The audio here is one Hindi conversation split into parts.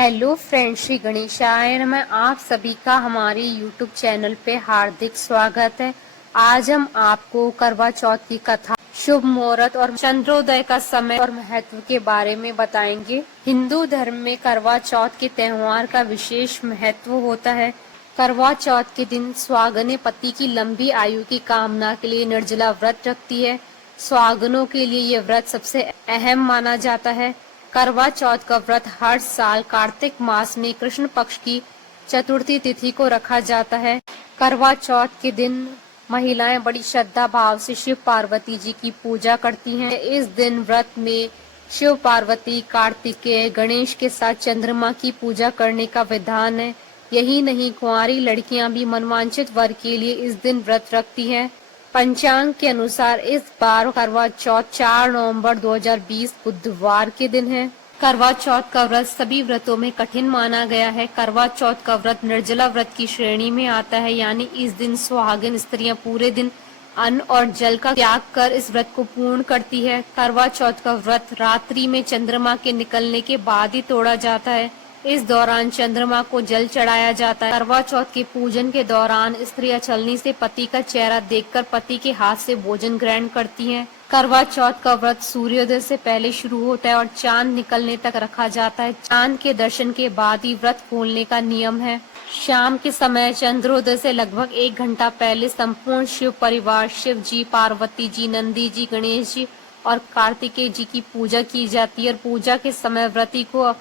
हेलो फ्रेंड्स, श्री गणेशाय नमः। आप सभी का हमारे YouTube चैनल पे हार्दिक स्वागत है। आज हम आपको करवा चौथ की कथा, शुभ मुहूर्त और चंद्रोदय का समय और महत्व के बारे में बताएंगे। हिंदू धर्म में करवा चौथ के त्योहार का विशेष महत्व होता है। करवा चौथ के दिन सुहागिनें पति की लंबी आयु की कामना के लिए निर्जला व्रत रखती है। सुहागिनों के लिए यह व्रत सबसे अहम माना जाता है। करवा चौथ का व्रत हर साल कार्तिक मास में कृष्ण पक्ष की चतुर्थी तिथि को रखा जाता है। करवा चौथ के दिन महिलाएं बड़ी श्रद्धा भाव से शिव पार्वती जी की पूजा करती हैं। इस दिन व्रत में शिव पार्वती, कार्तिकेय, गणेश के साथ चंद्रमा की पूजा करने का विधान है। यही नहीं, कुंवारी लड़कियां भी मनवांछित वर के लिए इस दिन व्रत रखती हैं। पंचांग के अनुसार इस बार करवा चौथ 4 नवंबर 2020 बुधवार के दिन है। करवा चौथ का व्रत सभी व्रतों में कठिन माना गया है। करवा चौथ का व्रत निर्जला व्रत की श्रेणी में आता है, यानी इस दिन सुहागिन स्त्रियां पूरे दिन अन्न और जल का त्याग कर इस व्रत को पूर्ण करती है। करवा चौथ का व्रत रात्रि में चंद्रमा के निकलने के बाद ही तोड़ा जाता है। इस दौरान चंद्रमा को जल चढ़ाया जाता है। करवा चौथ के पूजन के दौरान स्त्रियां छलनी से पति का चेहरा देखकर पति के हाथ से भोजन ग्रहण करती हैं। करवा चौथ का व्रत सूर्योदय से पहले शुरू होता है और चांद निकलने तक रखा जाता है। चांद के दर्शन के बाद ही व्रत खोलने का नियम है। शाम के समय चंद्रोदय से लगभग 1 घंटा पहले संपूर्ण शिव परिवार, शिव जी, पार्वती जी, नंदी जी, गणेश जी और कार्तिकेय जी की पूजा की जाती है और पूजा के समय व्रती को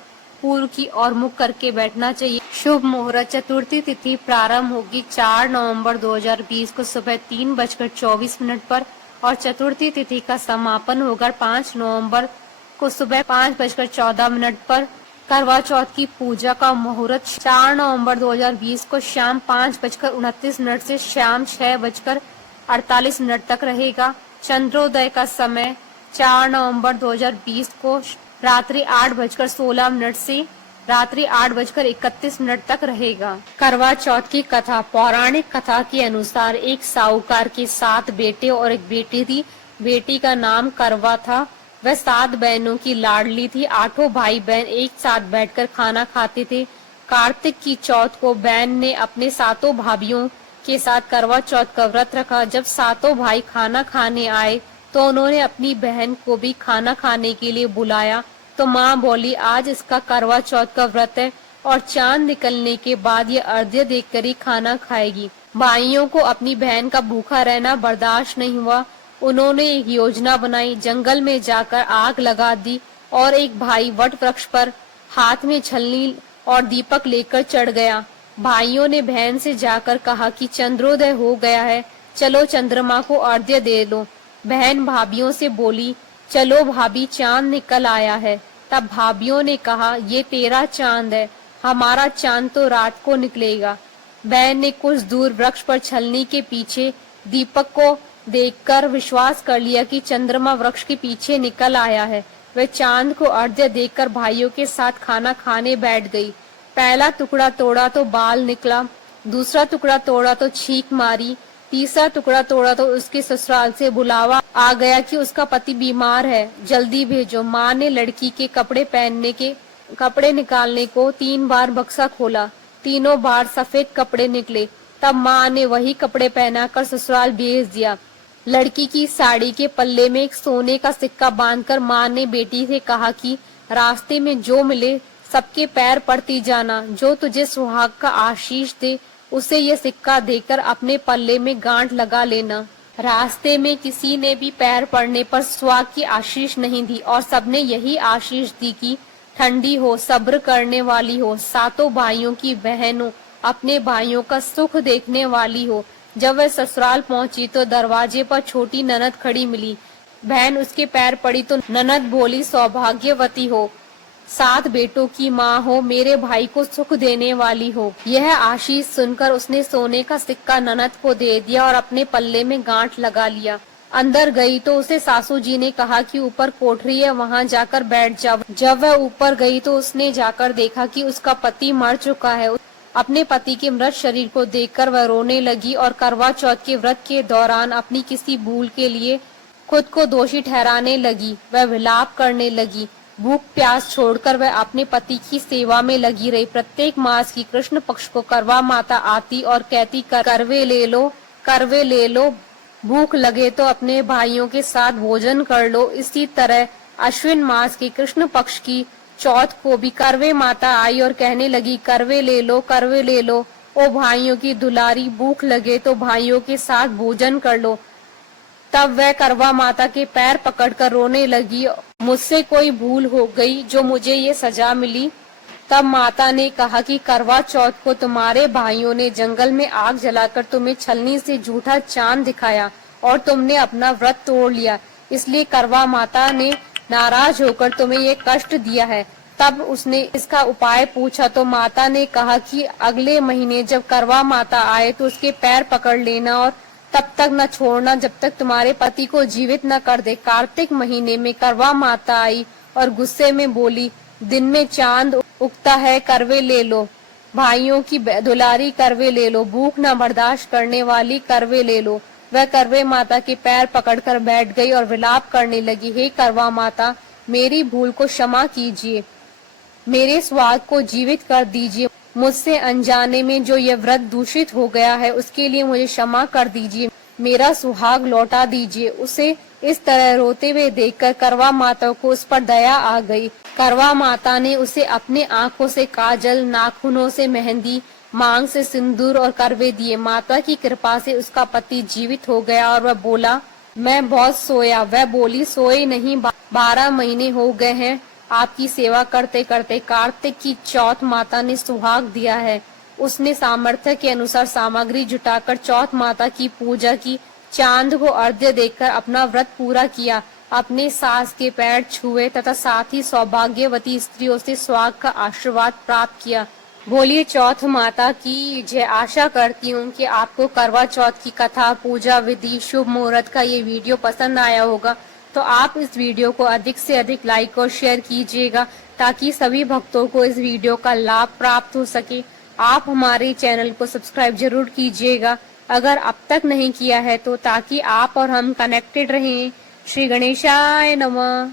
पूर्व की ओर मुख करके बैठना चाहिए। शुभ मुहूर्त चतुर्थी तिथि प्रारंभ होगी 4 नवंबर 2020 को सुबह 3:24 पर और चतुर्थी तिथि का समापन होगा 5 नवंबर को सुबह 5:14 पर। करवा चौथ की पूजा का मुहूर्त 4 नवंबर 2020 को शाम 5:29 से शाम 6:48 तक रहेगा। चंद्रोदय का समय 4 नवंबर 2020 को रात्रि 8:16 से रात्रि 8:31 तक रहेगा। करवा चौथ की कथा, पौराणिक कथा के अनुसार एक साहूकार के 7 बेटे और एक बेटी थी। बेटी का नाम करवा था। वह 7 बहनों की लाडली थी। 8 भाई बहन एक साथ बैठकर खाना खाते थे। कार्तिक की चौथ को बहन ने अपने 7 भाभीियों के साथ करवा चौथ का व्रत रखा। जब 7 भाई खाना खाने आए तो उन्होंने अपनी बहन को भी खाना खाने के लिए बुलाया तो माँ बोली, आज इसका करवा चौथ का व्रत है और चांद निकलने के बाद ये अर्घ्य देकर ही खाना खाएगी। भाइयों को अपनी बहन का भूखा रहना बर्दाश्त नहीं हुआ। उन्होंने एक योजना बनाई, जंगल में जाकर आग लगा दी और एक भाई वट वृक्ष पर हाथ में छलनी और दीपक लेकर चढ़ गया। भाइयों ने बहन से जाकर कहा कि चंद्रोदय हो गया है, चलो चंद्रमा को अर्घ्य दे लो। बहन भाभीियों से बोली, चलो भाभी, चांद निकल आया है। तब भाभीियों ने कहा, ये तेरा चांद है, हमारा चांद तो रात को निकलेगा। बहन ने कुछ दूर वृक्ष पर छलनी के पीछे दीपक को देखकर विश्वास कर लिया कि चंद्रमा वृक्ष के पीछे निकल आया है। वह चांद को अर्घ्य देकर भाइयों के साथ खाना खाने बैठ गई। पहला टुकड़ा तोड़ा तो बाल निकला, दूसरा टुकड़ा तोड़ा तो छींक मारी, तीसरा टुकड़ा तोड़ा तो उसके ससुराल से बुलावा आ गया कि उसका पति बीमार है, जल्दी भेजो। माँ ने लड़की के कपड़े निकालने को 3 बार बक्सा खोला। तीनों बार सफेद कपड़े निकले। तब माँ ने वही कपड़े पहनाकर ससुराल भेज दिया। लड़की की साड़ी के पल्ले में एक सोने का सिक्का बांधकर माँ ने बेटी से कहा कि रास्ते में जो मिले सबके पैर पड़ती जाना, जो तुझे सुहाग का आशीष दे उसे ये सिक्का देकर अपने पल्ले में गांठ लगा लेना। रास्ते में किसी ने भी पैर पड़ने पर सुहाग की आशीष नहीं दी और सबने यही आशीष दी कि ठंडी हो, सब्र करने वाली हो, 7 भाइयों की बहनों अपने भाइयों का सुख देखने वाली हो। जब वह ससुराल पहुंची तो दरवाजे पर छोटी ननद खड़ी मिली। बहन उसके पैर पड़ी तो ननद बोली, सौभाग्यवती हो, 7 बेटों की माँ हो, मेरे भाई को सुख देने वाली हो। यह आशीष सुनकर उसने सोने का सिक्का ननद को दे दिया और अपने पल्ले में गांठ लगा लिया। अंदर गई तो उसे सासू जी ने कहा कि ऊपर कोठरी है, वहाँ जाकर बैठ जाओ। जब वह ऊपर गई तो उसने जाकर देखा कि उसका पति मर चुका है। अपने पति के मृत शरीर को देखकर वह रोने लगी और करवा चौथ के व्रत के दौरान अपनी किसी भूल के लिए खुद को दोषी ठहराने लगी। वह विलाप करने लगी। भूख प्यास छोड़कर वह अपने पति की सेवा में लगी रही। प्रत्येक मास की कृष्ण पक्ष को करवा माता आती और कहती, करवे ले लो, भूख लगे तो अपने भाइयों के साथ भोजन कर लो। इसी तरह अश्विन मास के कृष्ण पक्ष की चौथ को भी करवे माता आई और कहने लगी, करवे ले लो, ओ भाइयों की दुलारी, भूख लगे तो भाइयों के साथ भोजन कर लो। तब वह करवा माता के पैर पकड़कर रोने लगी, मुझसे कोई भूल हो गई जो मुझे ये सजा मिली। तब माता ने कहा कि करवा चौथ को तुम्हारे भाइयों ने जंगल में आग जलाकर तुम्हें छलनी से झूठा चांद दिखाया और तुमने अपना व्रत तोड़ लिया, इसलिए करवा माता ने नाराज होकर तुम्हें ये कष्ट दिया है। तब उसने इसका उपाय पूछा तो माता ने कहा कि अगले महीने जब करवा माता आए तो उसके पैर पकड़ लेना और तब तक न छोड़ना जब तक तुम्हारे पति को जीवित न कर दे। कार्तिक महीने में करवा माता आई और गुस्से में बोली, दिन में चांद उगता है, करवे ले लो, भाइयों की दुलारी करवे ले लो, भूख न बर्दाश्त करने वाली करवे ले लो। वह करवे माता के पैर पकड़कर बैठ गई और विलाप करने लगी, हे करवा माता, मेरी भूल को क्षमा कीजिए, मेरे स्वाद को जीवित कर दीजिए, मुझसे अनजाने में जो ये व्रत दूषित हो गया है उसके लिए मुझे क्षमा कर दीजिए, मेरा सुहाग लौटा दीजिए। उसे इस तरह रोते हुए देखकर करवा माता को उस पर दया आ गई। करवा माता ने उसे अपने आंखों से काजल, नाखूनों से मेहंदी, मांग से सिंदूर और करवे दिए। माता की कृपा से उसका पति जीवित हो गया और वह बोला, मैं बहुत सोया। वह बोली, सोए नहीं, 12 महीने हो गए हैं आपकी सेवा करते करते। कार्तिक की चौथ माता ने सुहाग दिया है। उसने सामर्थ्य के अनुसार सामग्री जुटाकर चौथ माता की पूजा की, चांद को अर्घ्य देकर अपना व्रत पूरा किया, अपने सास के पैर छुए तथा साथ ही सौभाग्यवती स्त्रियों से सुहाग का आशीर्वाद प्राप्त किया। बोलिए चौथ माता की जय। आशा करती हूँ कि आपको करवा चौथ की कथा, पूजा विधि, शुभ मुहूर्त का ये वीडियो पसंद आया होगा। तो आप इस वीडियो को अधिक से अधिक लाइक और शेयर कीजिएगा ताकि सभी भक्तों को इस वीडियो का लाभ प्राप्त हो सके। आप हमारे चैनल को सब्सक्राइब जरूर कीजिएगा अगर अब तक नहीं किया है तो, ताकि आप और हम कनेक्टेड रहें। श्री गणेशाय नमः।